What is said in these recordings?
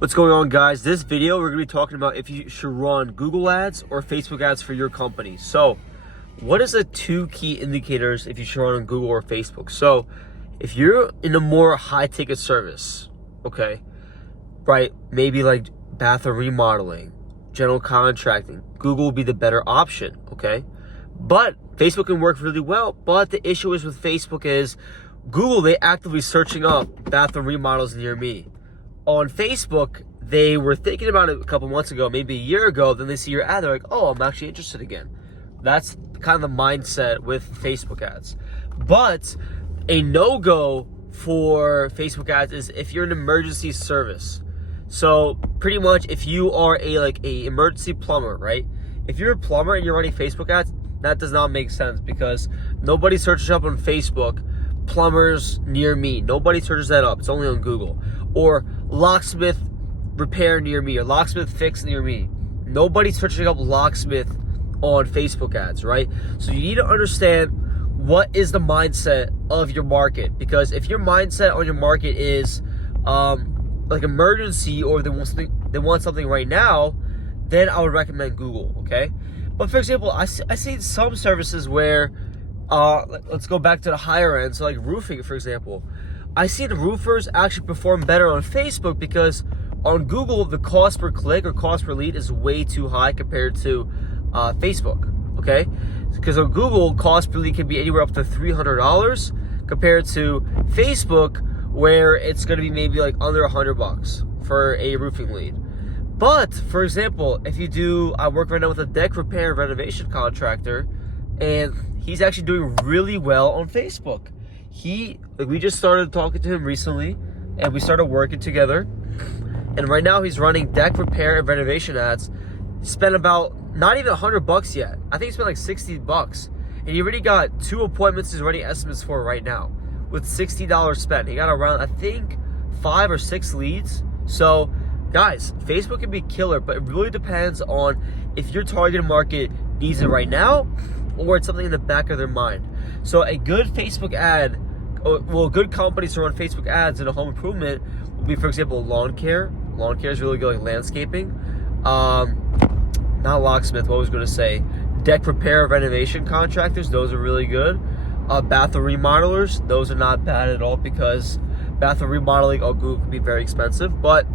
What's going on, guys? This video we're going to be talking about if you should run Google ads or Facebook ads for your company. So what is the two key indicators if you should run on Google or Facebook? So if you're in a more high ticket service, okay, right, maybe like bathroom remodeling, general contracting, Google will be the better option, okay? But Facebook can work really well, but the issue is with Facebook is Google, they actively searching up bathroom remodels near me. On Facebook, they were thinking about it a couple months ago, maybe a year ago, then they see your ad, they're like, oh, I'm actually interested again. That's kind of the mindset with Facebook ads. But a no-go for Facebook ads is if you're an emergency service. So pretty much if you are a emergency plumber, right? If you're a plumber and you're running Facebook ads, that does not make sense because nobody searches up on Facebook plumbers near me. Nobody searches that up. It's only on Google. Or locksmith repair near me or locksmith fix near me. Nobody's searching up locksmith on Facebook ads, right? So you need to understand what is the mindset of your market, because if your mindset on your market is like emergency or they want something right now, then I would recommend Google, okay? But for example, I see some services where let's go back to the higher end, so like roofing, for example. I see the roofers actually perform better on Facebook because on Google, the cost per click or cost per lead is way too high compared to Facebook, okay? Because on Google, cost per lead can be anywhere up to $300 compared to Facebook, where it's going to be maybe like under $100 for a roofing lead. But for example, if you do, I work right now with a deck repair and renovation contractor, and he's actually doing really well on Facebook. We just started talking to him recently, and we started working together. And right now he's running deck repair and renovation ads. Spent about not even $100 yet. I think he spent like $60, and he already got 2 appointments he's running estimates for right now with $60 spent. He got around, I think, 5 or 6 leads. So guys, Facebook can be killer, but it really depends on if your target market needs it right now or it's something in the back of their mind. So a good Facebook ad, good companies to run Facebook ads in a home improvement would be, for example, lawn care. Lawn care is really good, like landscaping. Not locksmith, what was I going to say? Deck repair, renovation contractors, those are really good. Bathroom remodelers, those are not bad at all because bathroom remodeling on Google can be very expensive. But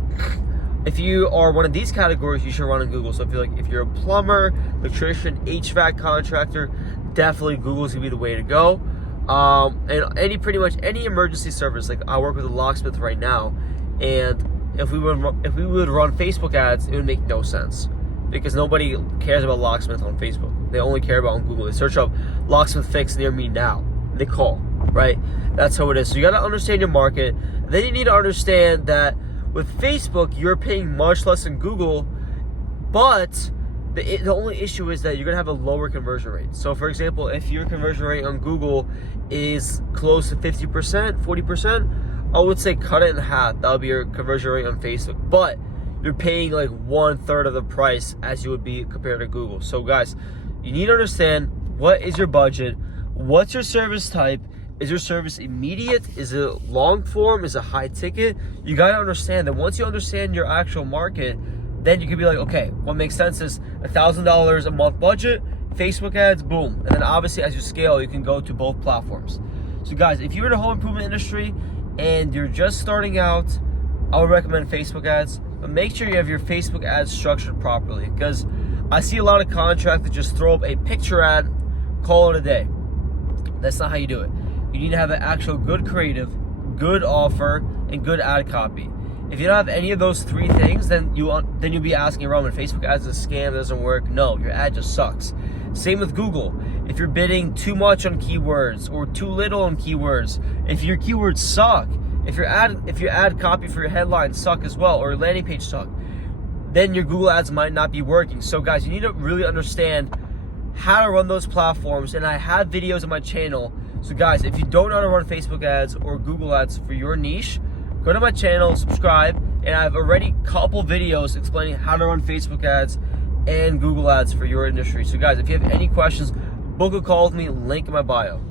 if you are one of these categories, you should run on Google. So if you're a plumber, electrician, HVAC contractor, definitely Google's gonna be the way to go. And pretty much any emergency service, like I work with a locksmith right now, and if we would run Facebook ads, it would make no sense because nobody cares about locksmith on Facebook. They only care about on Google. They search up locksmith fix near me now. They call, right? That's how it is. So you got to understand your market. Then you need to understand that with Facebook, you're paying much less than Google, but the only issue is that you're gonna have a lower conversion rate. So for example, if your conversion rate on Google is close to 50%, 40%, I would say cut it in half. That would be your conversion rate on Facebook. But you're paying like 1/3 of the price as you would be compared to Google. So guys, you need to understand what is your budget, what's your service type. Is your service immediate? Is it long form? Is it high ticket? You gotta understand that once you understand your actual market, then you can be like, okay, what makes sense is $1,000 a month budget, Facebook ads, boom. And then obviously as you scale, you can go to both platforms. So guys, if you're in the home improvement industry and you're just starting out, I would recommend Facebook ads, but make sure you have your Facebook ads structured properly, because I see a lot of contractors just throw up a picture ad, call it a day. That's not how you do it. You need to have an actual good creative, good offer, and good ad copy. If you don't have any of those 3 things, then you'll be asking around when Facebook ads is a scam, doesn't work. No, your ad just sucks. Same with Google. If you're bidding too much on keywords or too little on keywords, if your keywords suck, if your ad copy for your headline suck as well, or your landing page suck, then your Google ads might not be working. So guys, you need to really understand how to run those platforms, and I have videos on my channel. So guys, if you don't know how to run Facebook ads or Google ads for your niche, go to my channel, subscribe, and I've already a couple videos explaining how to run Facebook ads and Google ads for your industry. So guys, if you have any questions, book a call with me, link in my bio.